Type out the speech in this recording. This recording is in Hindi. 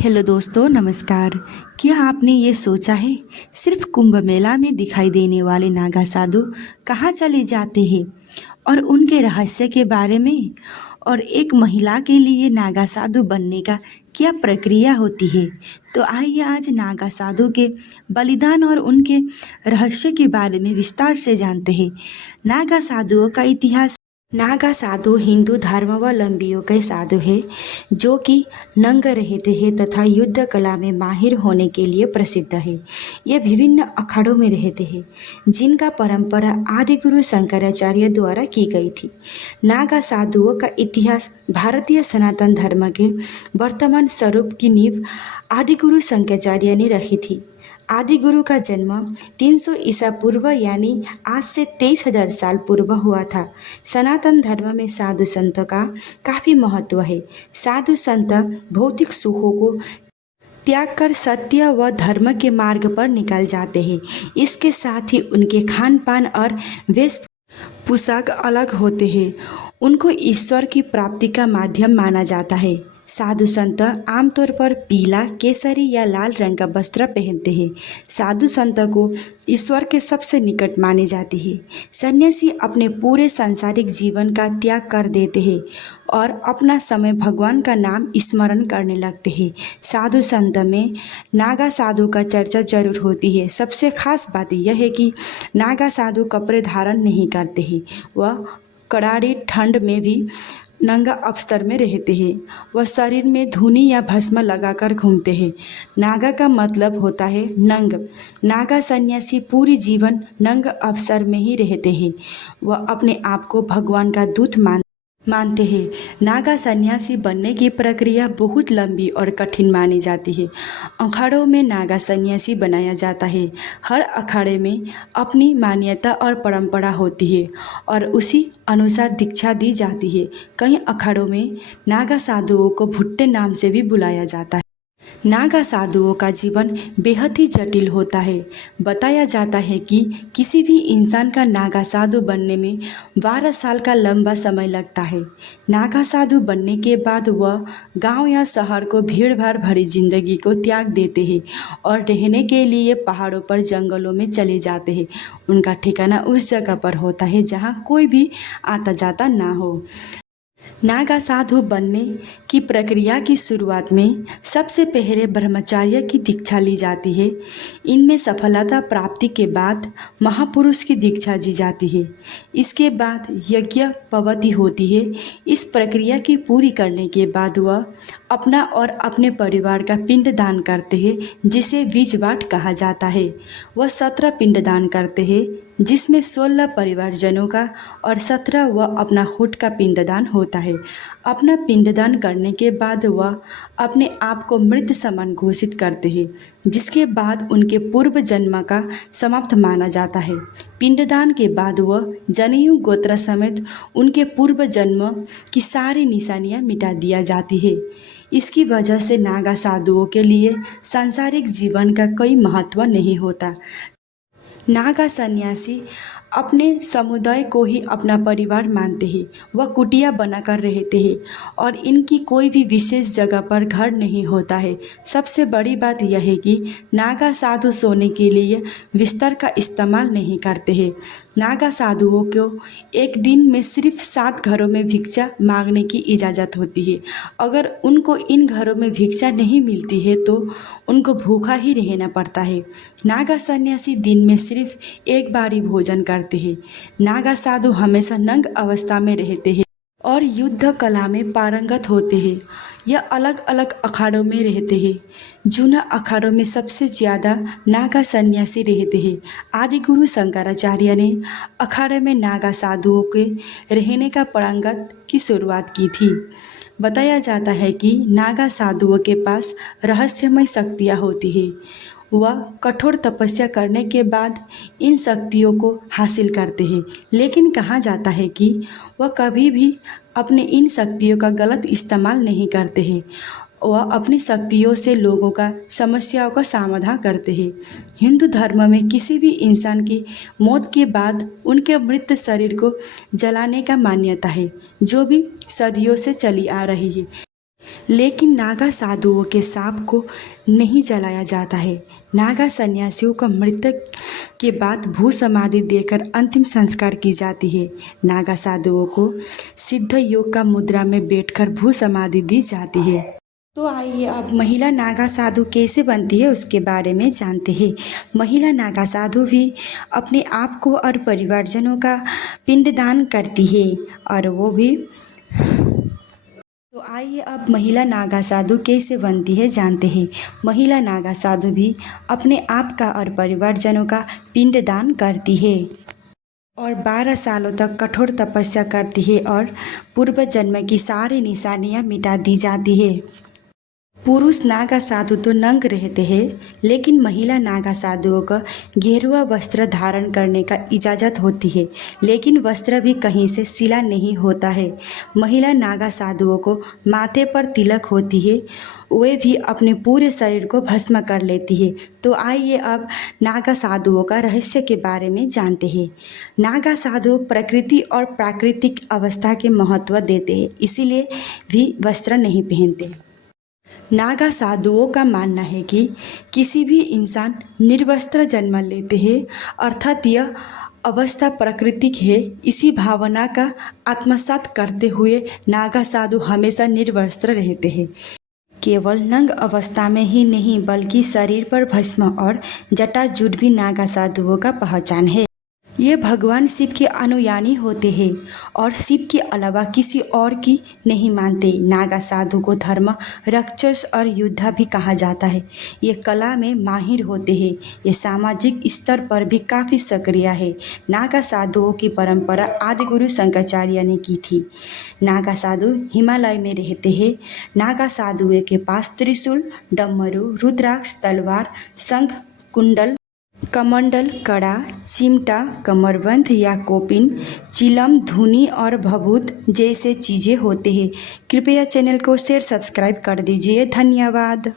हेलो दोस्तों, नमस्कार। क्या आपने ये सोचा है सिर्फ कुंभ मेला में दिखाई देने वाले नागा साधु कहाँ चले जाते हैं और उनके रहस्य के बारे में? और एक महिला के लिए नागा साधु बनने का क्या प्रक्रिया होती है? तो आइए आज नागा साधु के बलिदान और उनके रहस्य के बारे में विस्तार से जानते हैं। नागा साधुओं का इतिहास। नागा साधु हिंदू धर्मावलंबियों के साधु हैं जो कि नंग रहते हैं तथा युद्ध कला में माहिर होने के लिए प्रसिद्ध है। ये विभिन्न अखाड़ों में रहते हैं जिनका परंपरा आदिगुरु शंकराचार्य द्वारा की गई थी। नागा साधुओं का इतिहास भारतीय सनातन धर्म के वर्तमान स्वरूप की नींव आदिगुरु शंकराचार्य ने रखी थी। आदि गुरु का जन्म 300 ईसा पूर्व यानी आज से 23,000 साल पूर्व हुआ था। सनातन धर्म में साधु संत का काफ़ी महत्व है। साधु संत भौतिक सुखों को त्याग कर सत्य व धर्म के मार्ग पर निकल जाते हैं। इसके साथ ही उनके खान पान और वेश पोशाक अलग होते हैं। उनको ईश्वर की प्राप्ति का माध्यम माना जाता है। साधु संत आमतौर पर पीला, केसरी या लाल रंग का वस्त्र पहनते हैं। साधु संत को ईश्वर के सबसे निकट माने जाते हैं। सन्यासी अपने पूरे सांसारिक जीवन का त्याग कर देते हैं और अपना समय भगवान का नाम स्मरण करने लगते हैं। साधु संत में नागा साधु का चर्चा जरूर होती है। सबसे खास बात यह है कि नागा साधु कपड़े धारण नहीं करते हैं। वह कड़ाड़ी ठंड में भी नंगा अवस्त्र में रहते हैं। वह शरीर में धूनी या भस्म लगाकर घूमते हैं। नागा का मतलब होता है नंग। नागा सन्यासी पूरी जीवन नंग अवसर में ही रहते हैं। वह अपने आप को भगवान का दूत मानते हैं। नागा सन्यासी बनने की प्रक्रिया बहुत लंबी और कठिन मानी जाती है। अखाड़ों में नागा सन्यासी बनाया जाता है। हर अखाड़े में अपनी मान्यता और परंपरा होती है और उसी अनुसार दीक्षा दी जाती है। कई अखाड़ों में नागा साधुओं को भुट्टे नाम से भी बुलाया जाता है। नागा साधुओं का जीवन बेहद ही जटिल होता है। बताया जाता है कि किसी भी इंसान का नागा साधु बनने में 12 साल का लंबा समय लगता है। नागा साधु बनने के बाद वह गांव या शहर को भीड़ भाड़ भरी जिंदगी को त्याग देते हैं और रहने के लिए पहाड़ों पर जंगलों में चले जाते हैं। उनका ठिकाना उस जगह पर होता है जहां कोई भी आता जाता ना हो। नागा साधु बनने की प्रक्रिया की शुरुआत में सबसे पहले ब्रह्मचर्य की दीक्षा ली जाती है। इनमें सफलता प्राप्ति के बाद महापुरुष की दीक्षा दी जाती है। इसके बाद यज्ञ पवति होती है। इस प्रक्रिया की पूरी करने के बाद वह अपना और अपने परिवार का पिंडदान करते हैं जिसे बीजवाट कहा जाता है। वह 17 पिंडदान करते हैं जिसमें 16 परिवारजनों का और 17 वह अपना खुद का पिंडदान होता है। अपना पिंडदान करने के बाद वह अपने आप को मृत समान घोषित करते हैं जिसके बाद उनके पूर्व जन्म का समाप्त माना जाता है। पिंडदान के बाद वह जनेऊ गोत्र समेत उनके पूर्व जन्म की सारी निशानियां मिटा दिया जाती है। इसकी वजह से नागा साधुओं के लिए सांसारिक जीवन का कोई महत्व नहीं होता। नागा सन्यासी अपने समुदाय को ही अपना परिवार मानते हैं। वह कुटिया बनाकर रहते हैं और इनकी कोई भी विशेष जगह पर घर नहीं होता है। सबसे बड़ी बात यह है कि नागा साधु सोने के लिए बिस्तर का इस्तेमाल नहीं करते हैं। नागा साधुओं को एक दिन में सिर्फ 7 घरों में भिक्षा मांगने की इजाज़त होती है। अगर उनको इन घरों में भिक्षा नहीं मिलती है तो उनको भूखा ही रहना पड़ता है। नागा सन्यासी दिन में सिर्फ एक बार ही भोजन करते हैं। नागा साधु हमेशा नंग अवस्था में रहते हैं और युद्ध कला में पारंगत होते हैं। यह अलग अलग अखाड़ों में रहते हैं। जूना अखाड़ों में सबसे ज़्यादा नागा सन्यासी रहते हैं। आदि गुरु शंकराचार्य ने अखाड़े में नागा साधुओं के रहने का पारंगत की शुरुआत की थी। बताया जाता है कि नागा साधुओं के पास रहस्यमय शक्तियाँ होती हैं। वह कठोर तपस्या करने के बाद इन शक्तियों को हासिल करते हैं, लेकिन कहा जाता है कि वह कभी भी अपने इन शक्तियों का गलत इस्तेमाल नहीं करते हैं। वह अपनी शक्तियों से लोगों का समस्याओं का समाधान करते हैं। हिंदू धर्म में किसी भी इंसान की मौत के बाद उनके मृत शरीर को जलाने का मान्यता है जो भी सदियों से चली आ रही है। लेकिन नागा साधुओं के सांप को नहीं जलाया जाता है। नागा सन्यासियों का मृतक के बाद भू समाधि देकर अंतिम संस्कार की जाती है। नागा साधुओं को सिद्ध योग का मुद्रा में बैठकर भू समाधि दी जाती है। तो आइए अब महिला नागा साधु कैसे बनती है उसके बारे में जानते हैं। महिला नागा साधु भी अपने आप को और परिवारजनों का पिंडदान करती है और वो भी। तो आइए अब महिला नागा साधु कैसे बनती है जानते हैं। महिला नागा साधु भी अपने आप का और परिवारजनों का पिंडदान करती है और 12 सालों तक कठोर तपस्या करती है और पूर्व जन्म की सारी निशानियां मिटा दी जाती है। पुरुष नागा साधु तो नंग रहते हैं, लेकिन महिला नागा साधुओं को गेरुआ वस्त्र धारण करने का इजाज़त होती है, लेकिन वस्त्र भी कहीं से सिला नहीं होता है। महिला नागा साधुओं को माथे पर तिलक होती है, वे भी अपने पूरे शरीर को भस्म कर लेती है। तो आइए अब नागा साधुओं का रहस्य के बारे में जानते हैं। नागा साधु प्रकृति और प्राकृतिक अवस्था के महत्व देते हैं, इसीलिए भी वस्त्र नहीं पहनते। नागा साधुओं का मानना है कि किसी भी इंसान निर्वस्त्र जन्म लेते हैं, अर्थात यह अवस्था प्राकृतिक है। इसी भावना का आत्मसात करते हुए नागा साधु हमेशा निर्वस्त्र रहते हैं। केवल नंग अवस्था में ही नहीं बल्कि शरीर पर भस्म और जटाजूट भी नागा साधुओं का पहचान है। ये भगवान शिव के अनुयायी होते हैं और शिव के अलावा किसी और की नहीं मानते। नागा साधु को धर्म रक्षस और योद्धा भी कहा जाता है। ये कला में माहिर होते हैं। ये सामाजिक स्तर पर भी काफ़ी सक्रिय है। नागा साधुओं की परंपरा आदिगुरु शंकराचार्य ने की थी। नागा साधु हिमालय में रहते हैं। नागा साधुओं के पास त्रिशूल, डमरू, रुद्राक्ष, तलवार, शंख, कुंडल, कमंडल, कड़ा, चिमटा, कमरबंद या कोपिन, चिलम, धुनी और भभूत जैसे चीज़ें होते हैं। कृपया चैनल को शेयर सब्सक्राइब कर दीजिए। धन्यवाद।